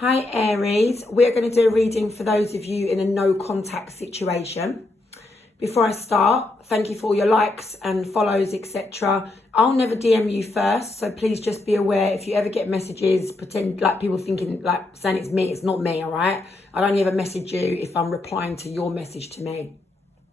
Hi Aries, we're going to do a reading for those of you in a no contact situation. Before I start, thank you for all your likes and follows, etc. I'll never DM you first, so please just be aware if you ever get messages, pretend like people thinking like saying it's me, it's not me, all right? I'd only ever message you if I'm replying to your message to me.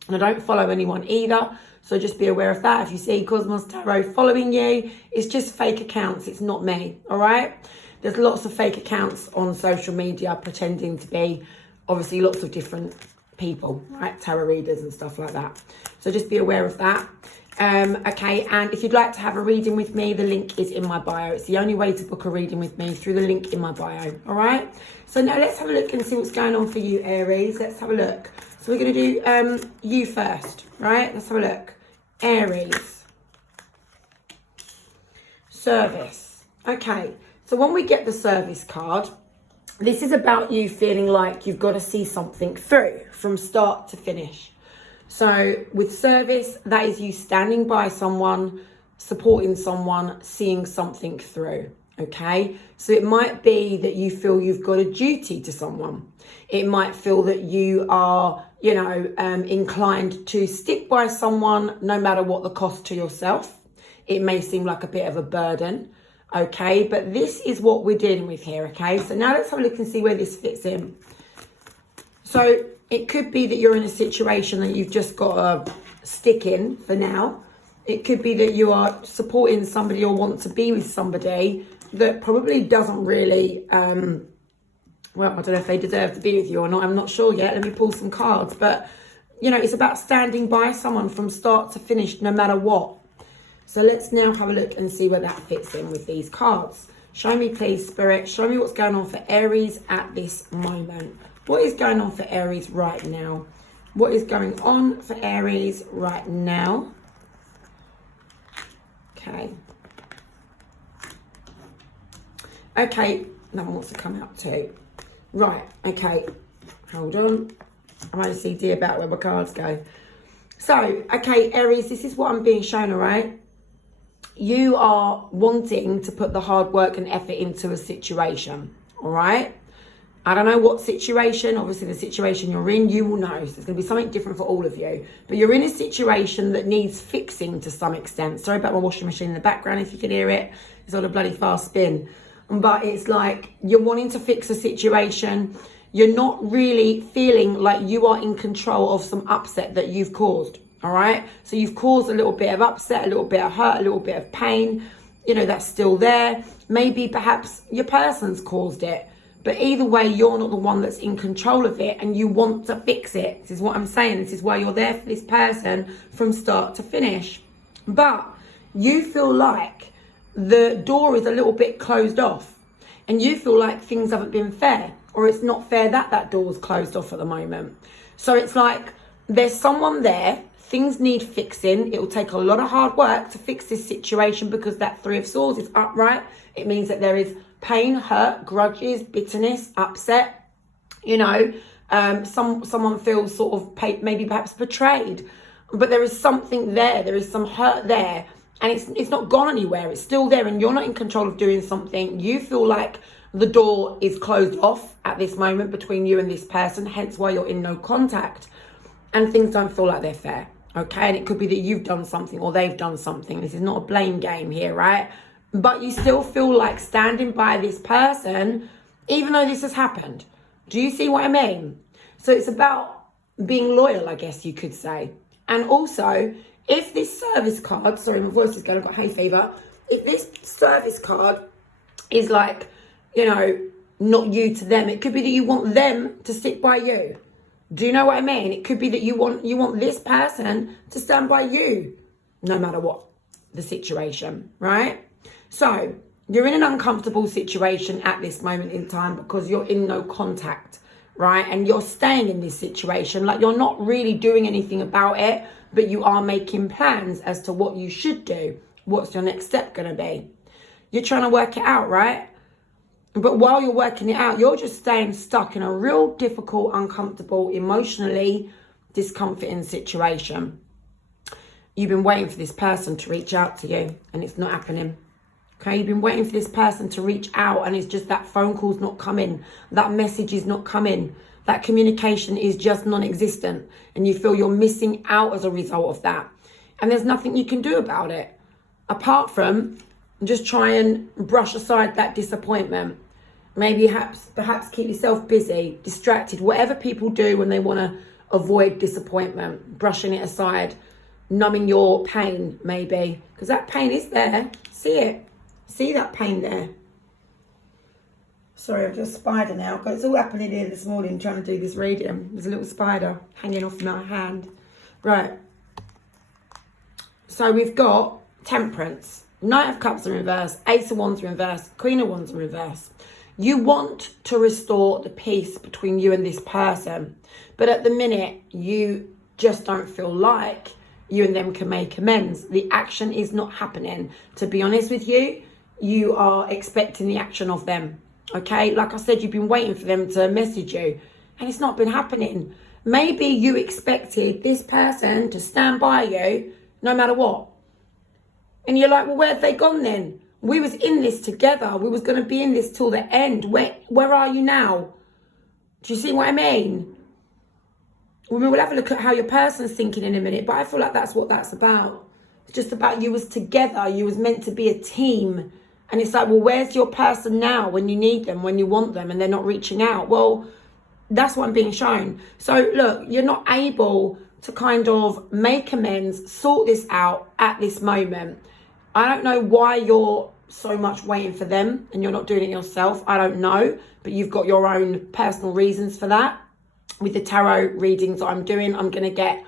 And I don't follow anyone either, so just be aware of that. If you see Cosmos Tarot following you, it's just fake accounts, it's not me, all right? There's lots of fake accounts on social media pretending to be obviously lots of different people, right? Tarot readers and stuff like that. So just be aware of that. Okay, and if you'd like to have a reading with me, the link is in my bio. It's the only way to book a reading with me, through the link in my bio, all right? So now let's have a look and see what's going on for you, Aries. Let's have a look. So we're going to do you first, right? Let's have a look. Aries. Service. Okay. So when we get the service card, this is about you feeling like you've got to see something through from start to finish. So with service, that is you standing by someone, supporting someone, seeing something through, okay? So it might be that you feel you've got a duty to someone. It might feel that you are, inclined to stick by someone no matter what the cost to yourself. It may seem like a bit of a burden. Okay, but this is what we're dealing with here, okay? So now let's have a look and see where this fits in. So it could be that you're in a situation that you've just got to stick in for now. It could be that you are supporting somebody or want to be with somebody that probably doesn't really, well, I don't know if they deserve to be with you or not. I'm not sure yet. Let me pull some cards. But, it's about standing by someone from start to finish, no matter what. So let's now have a look and see where that fits in with these cards. Show me, please, Spirit. Show me what's going on for Aries at this moment. What is going on for Aries right now? What is going on for Aries right now? Okay. Okay, that one wants to come out too. Right, okay. Hold on. I'm on a CD about where my cards go. So, okay, Aries, this is what I'm being shown, all right? You are wanting to put the hard work and effort into a situation, all right? I don't know what situation, obviously the situation you're in, you will know. So it's going to be something different for all of you. But you're in a situation that needs fixing to some extent. Sorry about my washing machine in the background, if you can hear it. It's on a bloody fast spin. But it's like you're wanting to fix a situation. You're not really feeling like you are in control of some upset that you've caused. All right, so you've caused a little bit of upset, a little bit of hurt, a little bit of pain, that's still there. Maybe perhaps your person's caused it, but either way, you're not the one that's in control of it and you want to fix it. This is what I'm saying. This is why you're there for this person from start to finish. But you feel like the door is a little bit closed off and you feel like things haven't been fair, or it's not fair that that door's closed off at the moment. So it's like there's someone there. Things need fixing. It will take a lot of hard work to fix this situation because that Three of Swords is upright. It means that there is pain, hurt, grudges, bitterness, upset. Someone feels sort of maybe perhaps betrayed, but there is something there. There is some hurt there, and it's not gone anywhere. It's still there, and you're not in control of doing something. You feel like the door is closed off at this moment between you and this person, hence why you're in no contact, and things don't feel like they're fair. Okay, and it could be that you've done something or they've done something. This is not a blame game here, right? But you still feel like standing by this person, even though this has happened. Do you see what I mean? So it's about being loyal, I guess you could say. And also, if this service card, sorry, my voice is going, I've got hay fever. If this service card is like, not you to them, it could be that you want them to stick by you. Do you know what I mean? It could be that you want this person to stand by you, no matter what the situation, right? So you're in an uncomfortable situation at this moment in time because you're in no contact, right? And you're staying in this situation, like you're not really doing anything about it, but you are making plans as to what you should do. What's your next step going to be? You're trying to work it out, right? But while you're working it out, you're just staying stuck in a real difficult, uncomfortable, emotionally discomforting situation. You've been waiting for this person to reach out to you and it's not happening. Okay, you've been waiting for this person to reach out, and it's just that phone call's not coming, that message is not coming, that communication is just non-existent, and you feel you're missing out as a result of that. And there's nothing you can do about it, apart from just try and brush aside that disappointment. Maybe perhaps keep yourself busy, distracted, whatever people do when they want to avoid disappointment, brushing it aside, numbing your pain maybe, because that pain is there. See it. See that pain there. Sorry, I've got a spider now. It's all happening here this morning trying to do this reading. There's a little spider hanging off my hand. Right. So we've got Temperance, Knight of Cups in reverse, Ace of Wands in reverse, Queen of Wands in reverse. You want to restore the peace between you and this person. But at the minute, you just don't feel like you and them can make amends. The action is not happening. To be honest with you, you are expecting the action of them. Okay, like I said, you've been waiting for them to message you, and it's not been happening. Maybe you expected this person to stand by you no matter what. And you're like, well, where have they gone then? We was in this together. We was going to be in this till the end. Where are you now? Do you see what I mean? Well, we'll have a look at how your person's thinking in a minute, but I feel like that's what that's about. It's just about you was together. You was meant to be a team. And it's like, well, where's your person now when you need them, when you want them, and they're not reaching out? Well, that's what I'm being shown. So look, you're not able to kind of make amends, sort this out at this moment. I don't know why you're so much waiting for them and you're not doing it yourself. I don't know, but you've got your own personal reasons for that. With the tarot readings that I'm doing, I'm going to get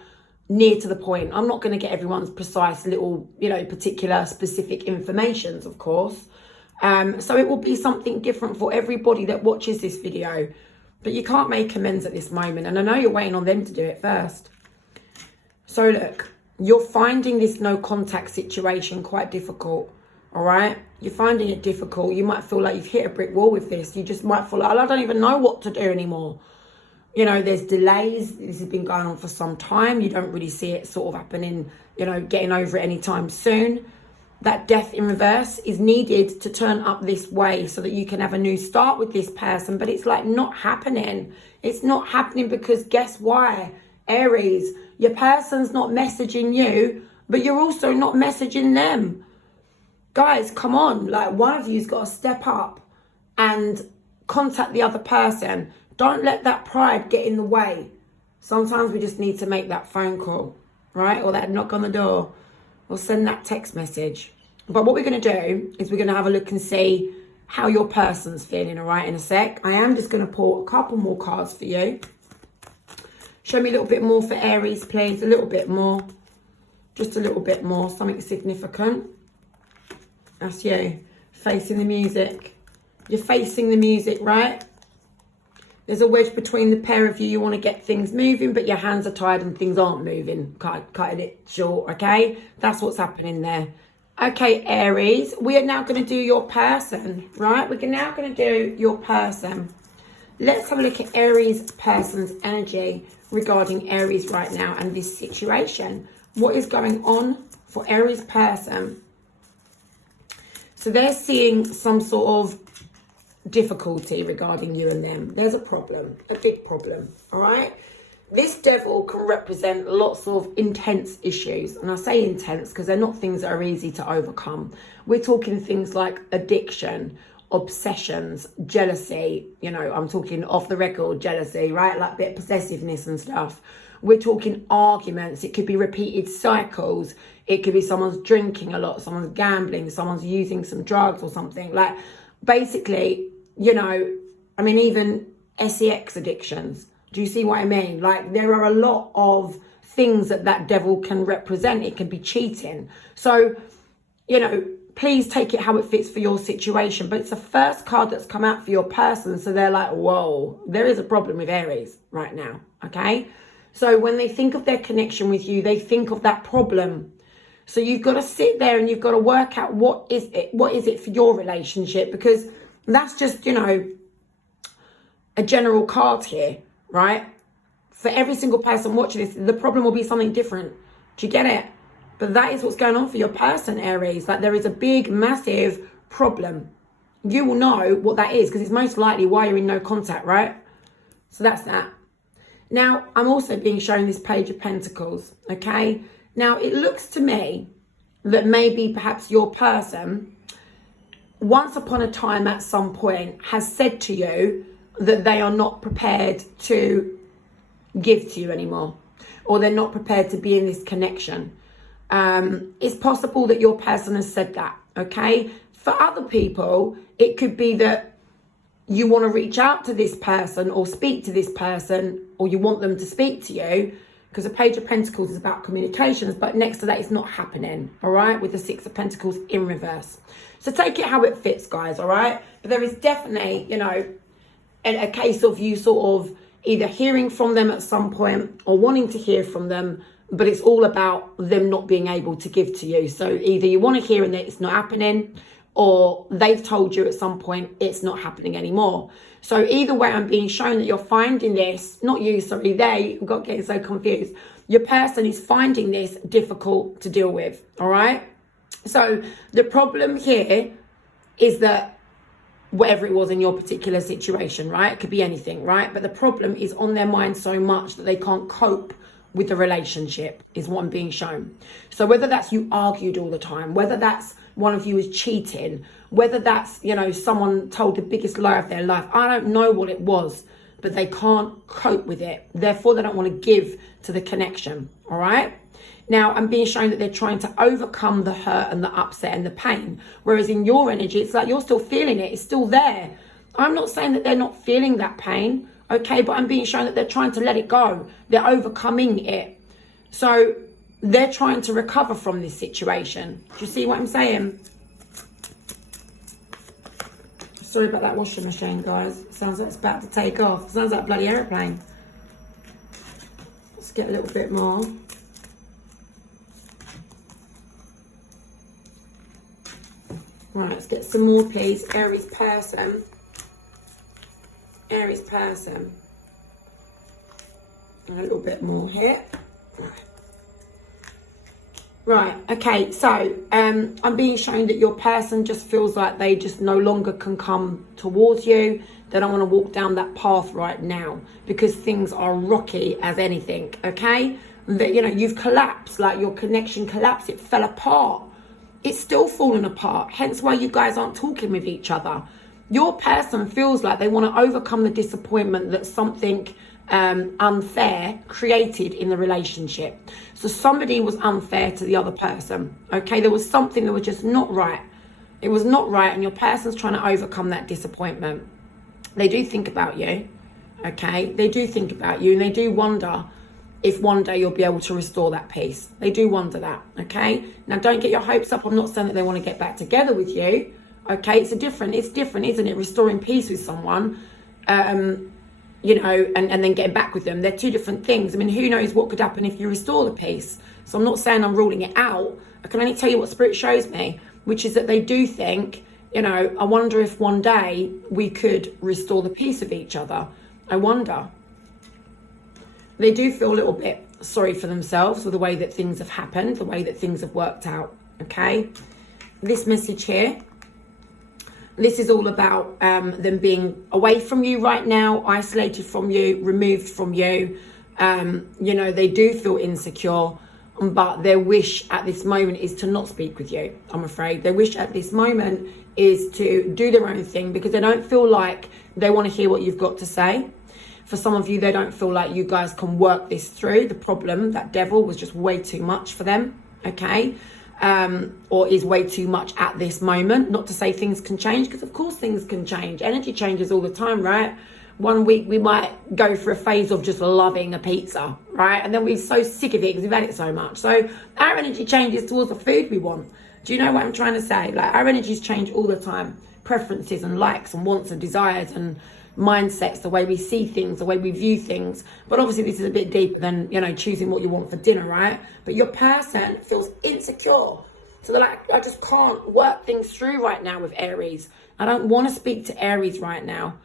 near to the point. I'm not going to get everyone's precise little, particular specific informations, of course. So it will be something different for everybody that watches this video. But you can't make amends at this moment. And I know you're waiting on them to do it first. So look, you're finding this no contact situation quite difficult. All right? You're finding it difficult. You might feel like you've hit a brick wall with this. You just might feel like, I don't even know what to do anymore. There's delays. This has been going on for some time. You don't really see it sort of happening, getting over it anytime soon. That death in reverse is needed to turn up this way so that you can have a new start with this person. But it's like not happening. It's not happening because guess why? Aries, your person's not messaging you, but you're also not messaging them. Guys, come on. Like, one of you's got to step up and contact the other person. Don't let that pride get in the way. Sometimes we just need to make that phone call, right? Or that knock on the door, or send that text message. But what we're going to do is we're going to have a look and see how your person's feeling, all right, in a sec. I am just going to pull a couple more cards for you. Show me a little bit more for Aries, please. A little bit more. Just a little bit more. Something significant. That's you. Facing the music. You're facing the music, right? There's a wedge between the pair of you. You want to get things moving, but your hands are tied and things aren't moving. Cutting it short, okay? That's what's happening there. Okay, Aries, we are now going to do your person, right? We're now going to do your person. Let's have a look at Aries person's energy regarding Aries right now and this situation. What is going on for Aries person? So they're seeing some sort of difficulty regarding you and them. There's a problem, a big problem, all right? This devil can represent lots of intense issues. And I say intense because they're not things that are easy to overcome. We're talking things like addiction, obsessions, jealousy. I'm talking off the record jealousy, right? Like a bit of possessiveness and stuff. We're talking arguments. It could be repeated cycles. It could be someone's drinking a lot, someone's gambling, someone's using some drugs or something. Like, basically, even sex addictions. Do you see what I mean? Like, there are a lot of things that devil can represent. It can be cheating. So, please take it how it fits for your situation. But it's the first card that's come out for your person. So they're like, whoa, there is a problem with Aries right now. Okay. So when they think of their connection with you, they think of that problem. So you've got to sit there and you've got to work out what is it for your relationship, because that's just, a general card here, right? For every single person watching this, the problem will be something different. Do you get it? But that is what's going on for your person, Aries. Like, there is a big, massive problem. You will know what that is because it's most likely why you're in no contact, right? So that's that. Now, I'm also being shown this Page of Pentacles, okay? Now, it looks to me that maybe perhaps your person, once upon a time at some point, has said to you that they are not prepared to give to you anymore, or they're not prepared to be in this connection. It's possible that your person has said that, okay? For other people, it could be that you want to reach out to this person or speak to this person, or you want them to speak to you, because the Page of Pentacles is about communications, but next to that it's not happening, all right, with the Six of Pentacles in reverse. So take it how it fits, guys, all right? But there is definitely, you know, a case of you sort of either hearing from them at some point or wanting to hear from them, but it's all about them not being able to give to you. So either you want to hear and that it's not happening, or they've told you at some point it's not happening anymore. So either way, I'm being shown that you're finding this, not you, sorry, they, got getting so confused. Your person is finding this difficult to deal with, all right? So the problem here is that whatever it was in your particular situation, right? It could be anything, right? But the problem is on their mind so much that they can't cope with the relationship, is what I'm being shown. So whether that's you argued all the time, whether that's one of you is cheating, whether that's, you know, someone told the biggest lie of their life, I don't know what it was, but they can't cope with it. Therefore, they don't want to give to the connection, all right? Now, I'm being shown that they're trying to overcome the hurt and the upset and the pain. Whereas in your energy, it's like you're still feeling it. It's still there. I'm not saying that they're not feeling that pain, okay? But I'm being shown that they're trying to let it go. They're overcoming it. So they're trying to recover from this situation. Do you see what I'm saying? Sorry about that washing machine, guys. It sounds like it's about to take off. It sounds like a bloody aeroplane. Let's get a little bit more. Right, let's get some more, please. Aries person. Aries person. And a little bit more here. Right, okay, so I'm being shown that your person just feels like they just no longer can come towards you. They don't want to walk down that path right now because things are rocky as anything, okay? That, you know, you've collapsed, like your connection collapsed, it fell apart. It's still falling apart, hence why you guys aren't talking with each other. Your person feels like they want to overcome the disappointment that something unfair created in the relationship. So somebody was unfair to the other person, okay? There was something that was just not right. It was not right, and your person's trying to overcome that disappointment. They do think about you, okay? They do think about you, and they do wonder if one day you'll be able to restore that peace. They do wonder that, okay? Now, don't get your hopes up. I'm not saying that they want to get back together with you, okay? It's different, isn't it? Restoring peace with someone, you know, and then getting back with them. They're two different things. I mean, who knows what could happen if you restore the peace? So I'm not saying I'm ruling it out. I can only tell you what Spirit shows me, which is that they do think, you know, I wonder if one day we could restore the peace of each other. I wonder. They do feel a little bit sorry for themselves for the way that things have happened, the way that things have worked out, okay? This message here, this is all about them being away from you right now, isolated from you, removed from you. You know, they do feel insecure, but their wish at this moment is to not speak with you, I'm afraid. Their wish at this moment is to do their own thing because they don't feel like they want to hear what you've got to say. For some of you, they don't feel like you guys can work this through. The problem, that devil, was just way too much for them, okay? Or is way too much at this moment. Not to say things can change, because of course things can change. Energy changes all the time, right? One week we might go for a phase of just loving a pizza, right? And then we're so sick of it because we've had it so much. So our energy changes towards the food we want. Do you know what I'm trying to say? Like, our energies change all the time. Preferences and likes and wants and desires and mindsets, the way we see things, the way we view things. But obviously this is a bit deeper than, you know, choosing what you want for dinner, right? But your person feels insecure. So they're like, I just can't work things through right now with Aries. I don't want to speak to Aries right now.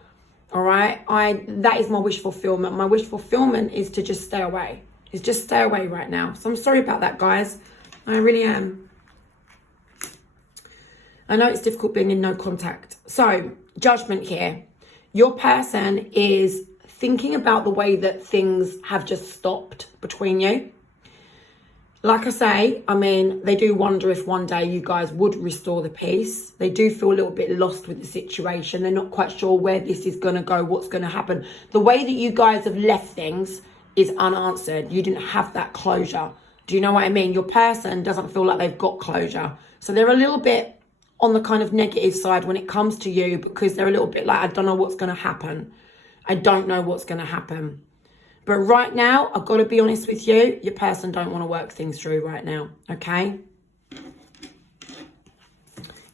All right? That is my wish fulfillment. My wish fulfillment is to just stay away. Is just stay away right now. So I'm sorry about that, guys. I really am. I know it's difficult being in no contact. So, judgment here. Your person is thinking about the way that things have just stopped between you. Like I say, I mean, they do wonder if one day you guys would restore the peace. They do feel a little bit lost with the situation. They're not quite sure where this is going to go, what's going to happen. The way that you guys have left things is unanswered. You didn't have that closure. Do you know what I mean? Your person doesn't feel like they've got closure. So they're a little bit on the kind of negative side when it comes to you, because they're a little bit like, I don't know what's going to happen. I don't know what's going to happen. But right now, I've got to be honest with you, your person don't want to work things through right now, okay?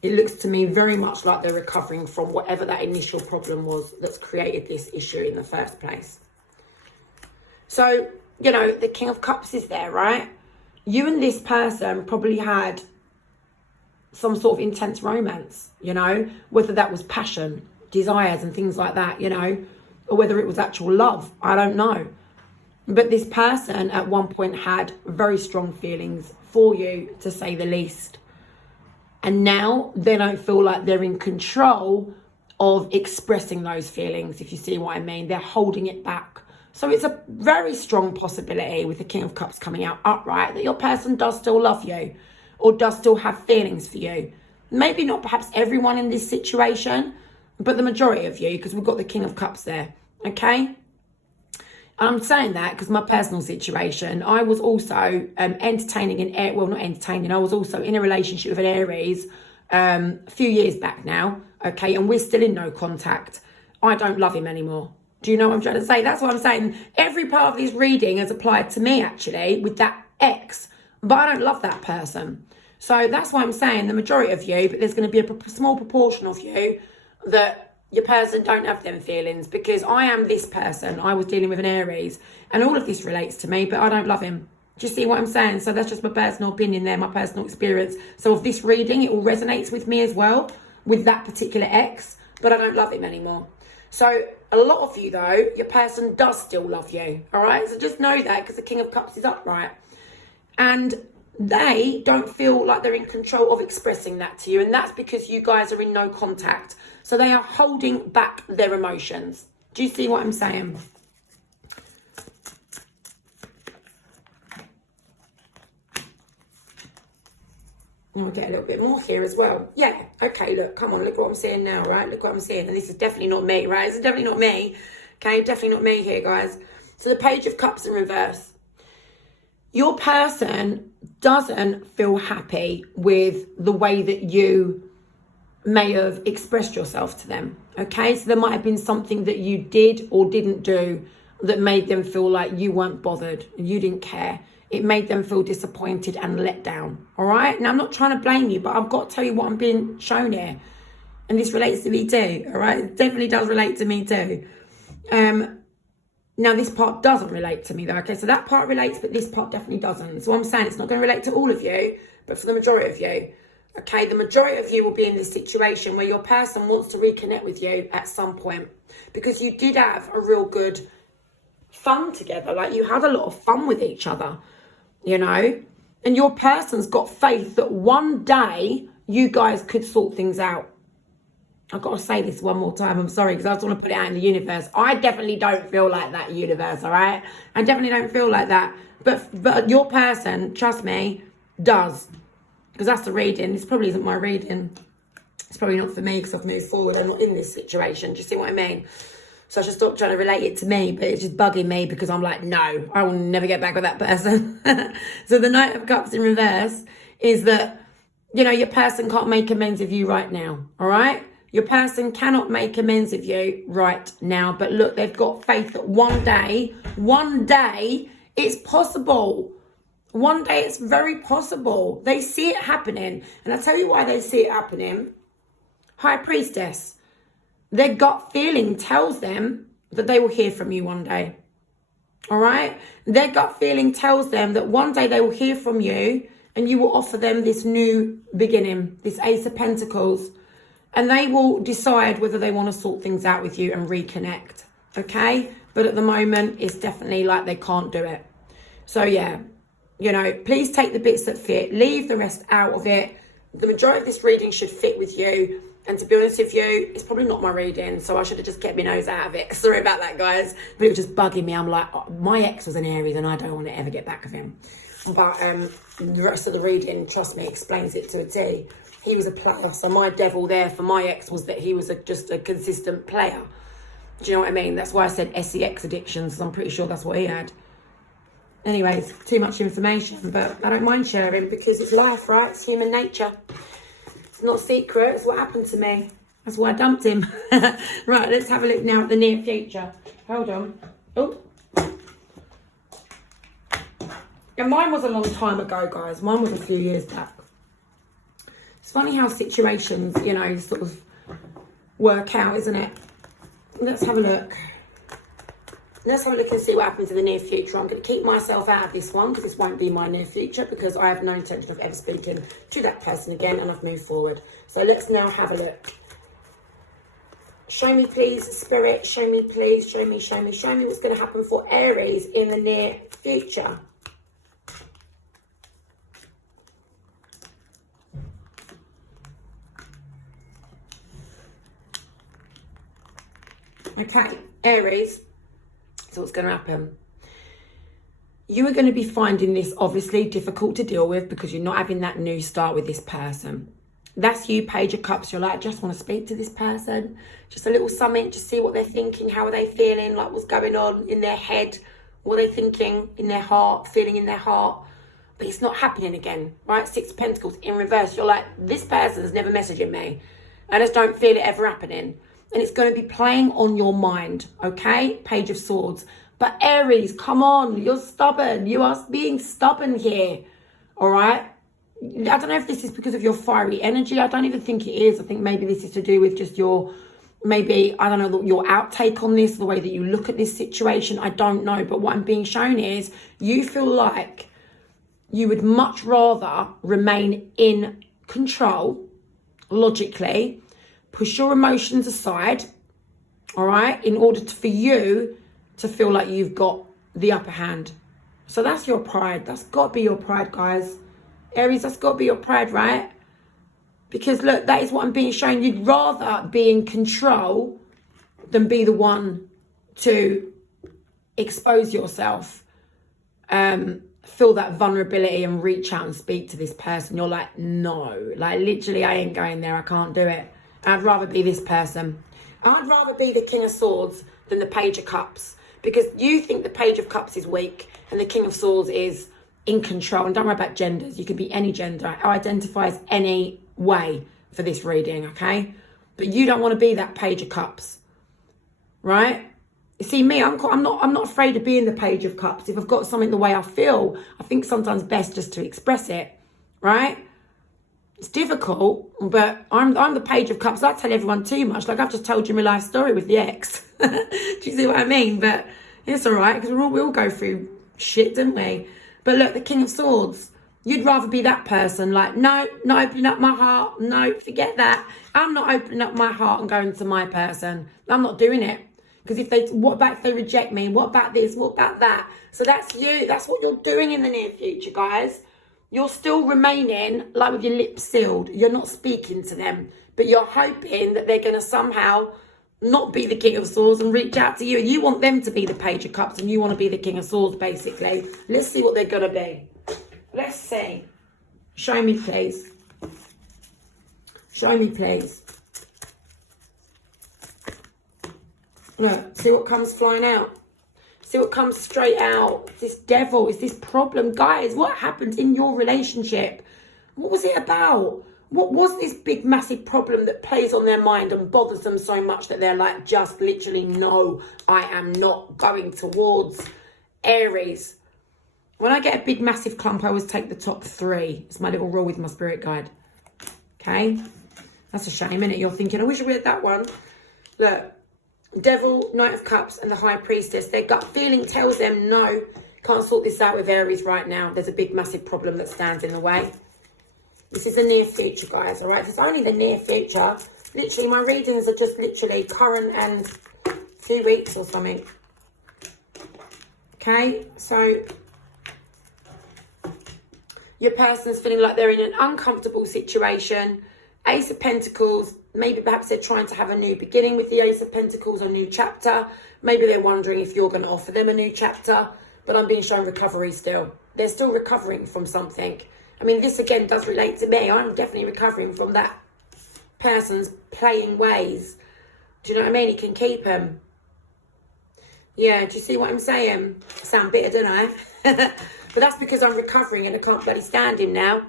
It looks to me very much like they're recovering from whatever that initial problem was that's created this issue in the first place. So, you know, the King of Cups is there, right? You and this person probably had some sort of intense romance, you know, whether that was passion, desires and things like that, you know, or whether it was actual love, I don't know. But this person at one point had very strong feelings for you, to say the least. And now they don't feel like they're in control of expressing those feelings, if you see what I mean. They're holding it back. So it's a very strong possibility with the King of Cups coming out upright that your person does still love you or does still have feelings for you. Maybe not perhaps everyone in this situation, but the majority of you, because we've got the King of Cups there, okay? I'm saying that because my personal situation, I was also entertaining I was also in a relationship with an Aries a few years back now, okay? And we're still in no contact. I don't love him anymore. Do you know what I'm trying to say? That's what I'm saying. Every part of this reading has applied to me, actually, with that ex, but I don't love that person. So that's why I'm saying the majority of you, but there's going to be a small proportion of you that your person don't have them feelings, because I am this person. I was dealing with an Aries and all of this relates to me, but I don't love him. Do you see what I'm saying? So that's just my personal opinion there, my personal experience. So of this reading, it all resonates with me as well, with that particular ex, but I don't love him anymore. So a lot of you though, your person does still love you, all right? So just know that, because the King of Cups is upright. And they don't feel like they're in control of expressing that to you. And that's because you guys are in no contact. So they are holding back their emotions. Do you see what I'm saying? I'll get a little bit more here as well. Yeah, okay, look, come on, look what I'm seeing now, right? Look what I'm seeing. And this is definitely not me, right? This is definitely not me. Okay, definitely not me here, guys. So the Page of Cups in reverse. Your person doesn't feel happy with the way that you may have expressed yourself to them, okay? So there might have been something that you did or didn't do that made them feel like you weren't bothered, you didn't care. It made them feel disappointed and let down, all right? Now, I'm not trying to blame you, but I've got to tell you what I'm being shown here. And this relates to me too, all right? It definitely does relate to me too. Now, this part doesn't relate to me though, okay? So that part relates, but this part definitely doesn't. So I'm saying it's not going to relate to all of you, but for the majority of you, okay? The majority of you will be in this situation where your person wants to reconnect with you at some point, because you did have a real good fun together. Like, you had a lot of fun with each other, you know? And your person's got faith that one day you guys could sort things out. I've got to say this one more time. I'm sorry, because I just want to put it out in the universe. I definitely don't feel like that, universe, all right? I definitely don't feel like that. But your person, trust me, does. Because that's the reading. This probably isn't my reading. It's probably not for me because I've moved forward. I'm not in this situation. Do you see what I mean? So I should stop trying to relate it to me, but it's just bugging me because I'm like, no, I will never get back with that person. So the Knight of Cups in reverse is that, you know, your person can't make amends with you right now, all right? Your person cannot make amends with you right now. But look, they've got faith that one day, it's possible. One day it's very possible. They see it happening. And I'll tell you why they see it happening. High Priestess. Their gut feeling tells them that they will hear from you one day. All right? Their gut feeling tells them that one day they will hear from you and you will offer them this new beginning, this Ace of Pentacles. And they will decide whether they want to sort things out with you and reconnect. Okay? But at the moment, it's definitely like they can't do it. So yeah, you know, please take the bits that fit. Leave the rest out of it. the majority of this reading should fit with you. And to be honest with you, it's probably not my reading, so I should have just kept my nose out of it. Sorry about that, guys. But it was just bugging me. I'm like, oh, my ex was an Aries and I don't want to ever get back with him. But the rest of the reading, trust me, explains it to a T. He was a player. So my devil there for my ex was that he was just a consistent player. Do you know what I mean? That's why I said sex addictions, because I'm pretty sure that's what he had. Anyways, too much information, but I don't mind sharing because it's life, right? It's human nature. It's not a secret. It's what happened to me. That's why I dumped him. Right, let's have a look now at the near future. Hold on. Oh. And mine was a long time ago, guys. Mine was a few years back. It's funny how situations, you know, sort of work out, isn't it? Let's have a look. Let's have a look and see what happens in the near future. I'm going to keep myself out of this one because this won't be my near future because I have no intention of ever speaking to that person again and I've moved forward. So let's now have a look. Show me, please, Spirit. Show me, please. Show me, show me, show me what's going to happen for Aries in the near future. Okay, Aries. So what's going to happen? You are going to be finding this obviously difficult to deal with because you're not having that new start with this person. That's you, Page of Cups. You're like, I just want to speak to this person. Just a little something, just see what they're thinking. How are they feeling? Like what's going on in their head? What are they thinking in their heart? Feeling in their heart? But it's not happening again, right? Six of Pentacles in reverse. You're like, this person's never messaging me. I just don't feel it ever happening. And it's going to be playing on your mind, okay? Page of Swords. But Aries, come on, you're stubborn. You are being stubborn here, all right? I don't know if this is because of your fiery energy. I don't even think it is. I think maybe this is to do with just your, maybe, I don't know, your outtake on this, the way that you look at this situation. I don't know. But what I'm being shown is you feel like you would much rather remain in control, logically, push your emotions aside, all right, in order for you to feel like you've got the upper hand. So that's your pride. That's got to be your pride, guys. Aries, that's got to be your pride, right? Because, look, that is what I'm being shown. You'd rather be in control than be the one to expose yourself, feel that vulnerability and reach out and speak to this person. You're like, no, like literally I ain't going there. I can't do it. I'd rather be this person. I'd rather be the King of Swords than the Page of Cups because you think the Page of Cups is weak and the King of Swords is in control. And don't worry about genders. You can be any gender. I identify as any way for this reading, okay? But you don't want to be that Page of Cups, right? You see, me, I'm not afraid of being the Page of Cups. If I've got something the way I feel, I think sometimes best just to express it, right? It's difficult, but I'm the Page of Cups. I tell everyone too much. Like I've just told you my life story with the ex. Do you see what I mean? But it's all right because we all go through shit, don't we? But look, the King of Swords, you'd rather be that person. Like, no, not opening up my heart. No, forget that. I'm not opening up my heart and going to my person. I'm not doing it. Because what about if they reject me? What about this? What about that? So that's you. That's what you're doing in the near future, guys. You're still remaining like with your lips sealed. You're not speaking to them, but you're hoping that they're going to somehow not be the King of Swords and reach out to you. And you want them to be the Page of Cups and you want to be the King of Swords, basically. Let's see what they're going to be. Let's see. Show me, please. Show me, please. Look, see what comes flying out. See what comes straight out. This devil, is this problem. Guys, what happened in your relationship? What was it about? What was this big, massive problem that plays on their mind and bothers them so much that they're like, just literally, no, I am not going towards Aries. When I get a big, massive clump, I always take the top 3. It's my little rule with my spirit guide. Okay? That's a shame, isn't it? You're thinking, I wish I read that one. Look. Devil, Knight of Cups and the High Priestess. Their gut feeling tells them no, can't sort this out with Aries right now. There's a big massive problem that stands in the way. This is the near future, guys, all right? It's only the near future. Literally, my readings are just literally current and a few weeks or something. Okay, so Your person's feeling like they're in an uncomfortable situation. Ace of Pentacles, maybe perhaps they're trying to have a new beginning with the Ace of Pentacles, a new chapter. Maybe they're wondering if you're going to offer them a new chapter. But I'm being shown recovery still. They're still recovering from something. I mean, this again does relate to me. I'm definitely recovering from that person's playing ways. Do you know what I mean? He can keep them. Yeah, do you see what I'm saying? I sound bitter, don't I? But that's because I'm recovering and I can't bloody stand him now.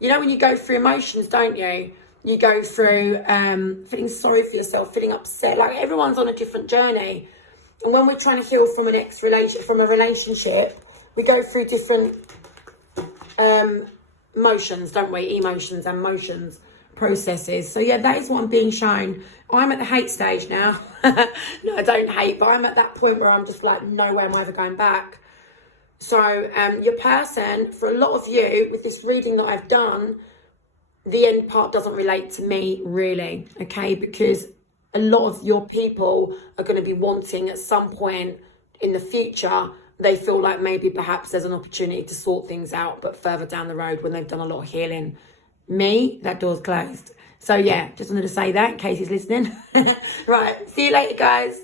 You know when you go through emotions, don't you? You go through feeling sorry for yourself, feeling upset. Like, everyone's on a different journey. And when we're trying to heal from from a relationship, we go through different emotions, don't we? Emotions and motions, processes. So yeah, that is what I'm being shown. I'm at the hate stage now. No, I don't hate, but I'm at that point where I'm just like, no way am I ever going back. So your person, for a lot of you, with this reading that I've done, the end part doesn't relate to me really, okay? Because a lot of your people are going to be wanting at some point in the future, they feel like maybe perhaps there's an opportunity to sort things out, but further down the road when they've done a lot of healing. Me, that door's closed. So yeah, just wanted to say that in case he's listening. Right, see you later, guys.